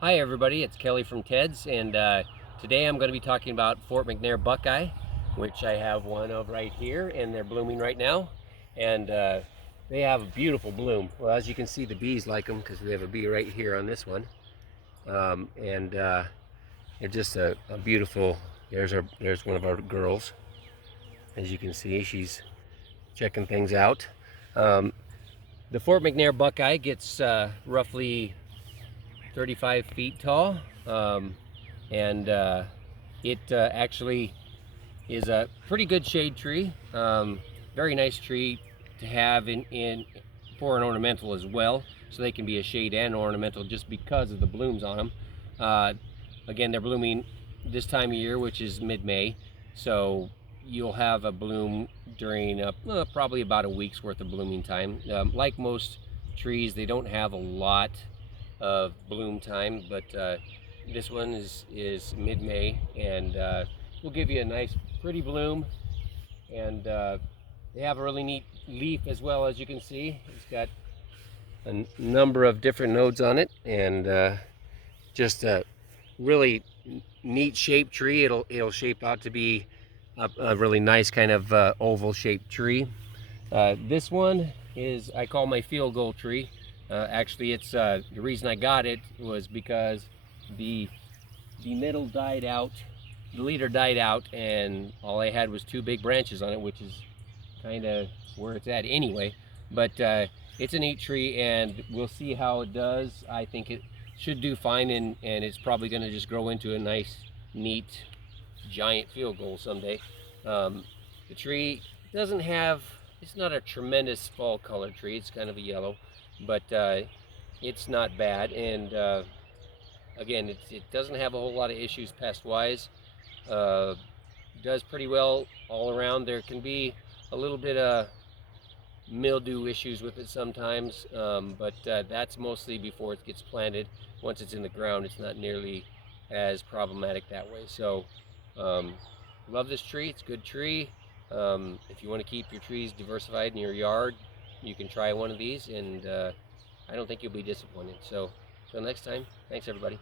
Hi everybody, it's Kelly from Ted's, and today I'm going to be talking about Fort McNair Buckeye, which I have one of right here, and they're blooming right now, and they have a beautiful bloom. Well, as you can see, the bees like them because we have a bee right here on this one, and they're just a beautiful. There's one of our girls. As you can see, she's checking things out. Um, the Fort McNair Buckeye gets roughly 35 feet tall, and it actually is a pretty good shade tree. Very nice tree to have in for an ornamental as well, so they can be a shade and ornamental just because of the blooms on them. Uh, Again, they're blooming this time of year, which is mid-May, so you'll have a bloom during probably about a week's worth of blooming time. Like most trees, they don't have a lot of bloom time, but this one is mid-May, and will give you a nice pretty bloom. And they have a really neat leaf as well. As you can see, it's got a number of different nodes on it, and just a really neat shaped tree. It'll shape out to be a really nice kind of oval shaped tree. This one is, I call my field goal tree. Actually, it's the reason I got it was because the middle died out, the leader died out, and all I had was two big branches on it, which is kind of where it's at anyway. But it's a neat tree, and we'll see how it does. I think it should do fine, and it's probably going to just grow into a nice, neat, giant field goal someday. The tree doesn't have, it's not a tremendous fall color tree. It's kind of a yellow, but it's not bad. And again, it doesn't have a whole lot of issues pest wise. Uh, does pretty well all around. There can be a little bit of mildew issues with it sometimes, but that's mostly before it gets planted. Once it's in the ground, it's not nearly as problematic that way. So love this tree. It's a good tree. If you want to keep your trees diversified in your yard, you can try one of these, and I don't think you'll be disappointed. So until next time, thanks everybody.